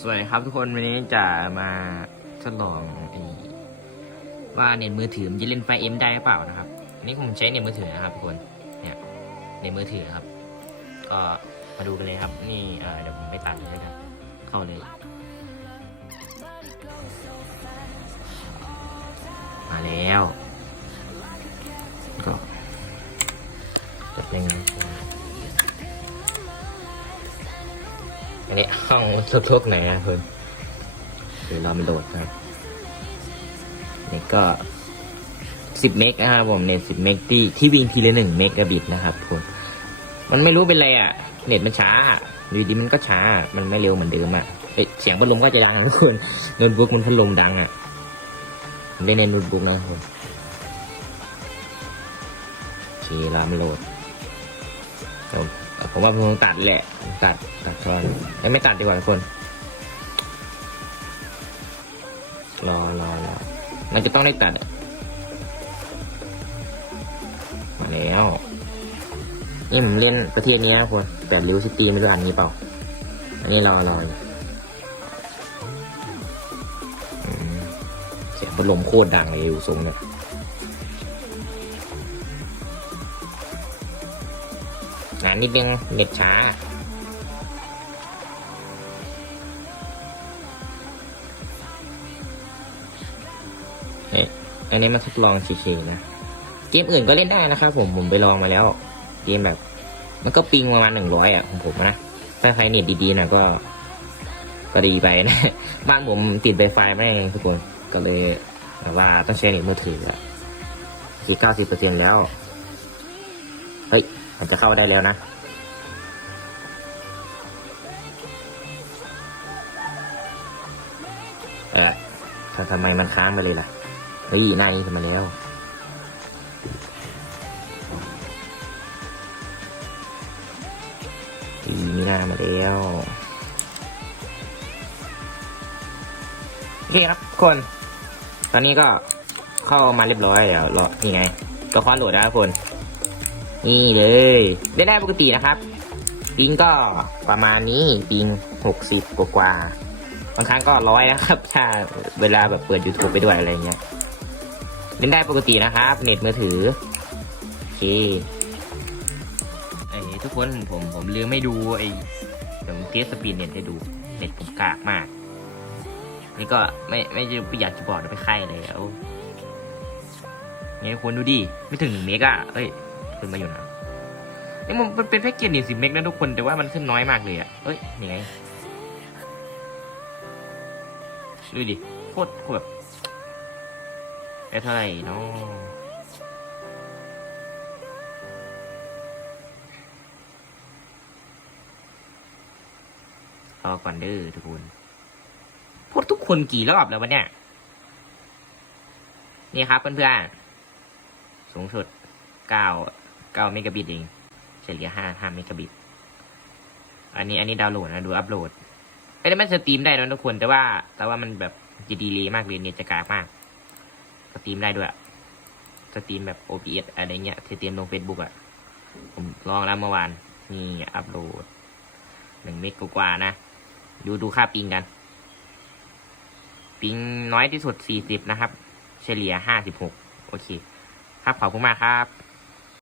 สวัสดีครับทุกคนวันนี้จะมาทดลองว่าเน็ตมือถือมันจะเล่นไฟเอ็มได้หรือเปล่านะครับอันนี้ผมใช้เน็ตมือถือนะครับทุกคนเนี่ยเน็ตมือถือครับ ก็มาดูกันเลยครับ นี่เเดี๋ยวผมไปตัดเลยนะครับเข้าเลยมาแล้ว อันนี้ห้องทุกๆไหนนะเพื่อนเดี๋ยวเราไปโหลดครับนี่ก็สิบเมกนะครับผมเน็ตสิบเมกที่ที่วิ่งทีละหนึ่งเมกะบิตนะครับทุกคนมันไม่รู้เป็นไรอะ เน็ตมันช้าอยู่ดีมันก็ช้า มันไม่เร็วเหมือนเดิมอะเอ้ยเสียงพัดลมก็จะดังนะทุกคนโน้ตบุ๊กมันพัดลมดังอะผมได้ในโน้ตบุ๊กนะครับผมโอเครามโหลดผม ผมว่าผมคงตัดแหละ ตัดตัดตอนยังไม่ตัดดีกว่าทุกคนรอรอรอมันจะต้องได้ตัดมาแล้ว นี่ผมเล่นประเทศนี้นะคนแต่ริวซิตี้ไม่รู้อ่านนี้เปล่า อันนี้รอรอเสียงพัดลมโคตรดังเลยอยู่ทรงเนี่ยานนิดนึงเน็ตช้าเอ๊ะอันนี้มาทดลองเฉยๆนะ เกมอื่นก็เล่นได้นะครับผมผมไปลองมาแล้ว เกมแบบ มันก็ปิงประมาณหนึ่งร้อยอะของผมนะถ้าใครเน็ตดีๆนะก็ก็ดีไปนะ บ้านผมติดไวไฟไม่ได้ทุกคนก็เลยแบบว่าต้องใช้เน็ตมือถืออะที่เก้าสิบเปอร์เซ็นแล้ว เฮ้ย มันจะเข้าได้แล้วนะ เออถ้าทำไมมันค้างไปเลยล่ะเฮ้ยหน้านี้มาแล้ว อีมีหน้ามาแล้วโอเคครับคน ตอนนี้ก็เข้ามาเรียบร้อยแล้วรอนี่ไง ก็คว้าโหลดแล้วทุกคน นี่เลยได้ได้ปกตินะครับ ปิงก็ประมาณนี้ปิงหกสิบกว่าๆบางครั้งก็ร้อยนะครับ ถ้าเวลาแบบเปิด YouTube ไปด้วยอะไรเงี้ยเล่นได้ปกตินะครับ เน็ตมือถือ โอเคไอ้ทุกคนผมผมลืมไม่ดูไอ้ผมเทสสปีดเน็ตให้ดู เน็ตผมกากมาก นี่ก็ไม่ไม่จะอยากจะบอกไปค่ายเลยเอาเนี่ยควรดูดิ ไม่ถึงหนึ่งเมกอะเอ้ย ขึ้นมาอยู่นะนี่มันเป็นแพ็กเกจหนี่งสิเมกนะทุกคนแต่ว่ามันขึ้นน้อยมากเลยอะเอ้ยยังไงดูดิโคตรโคตรแบบได้เท่าไหร่เนาะรอก่อนเด้อทุกคนพูดทุกคนกี่รอบแล้ววะเนี่ย นี่ครับเพื่อนๆสูงสุดเก้า ก้าเมกะบิตเอง เฉลี่ยห้าห้าเมกะบิต อันนี้อันนี้ดาวน์โหลดนะดูอัพโหลดไอ้ยแต่มันสตรีมได้นะทุกคน แต่ว่า แต่ว่ามันแบบจะดีเลยมากเลยเน็ตจะกากมาก สตรีมได้ด้วยสตรีมแบบ OBS อะไรเงี้ยสตรีมลง Facebook อะ ผมลองแล้วเมื่อวาน นี่อัพโหลดหนึ่งเมกกว่านะ ดูดูค่าปิงกัน ปิงน้อยที่สุด40นะครับ เฉลี่ย56โอเค ครับขอบคุณมากครับ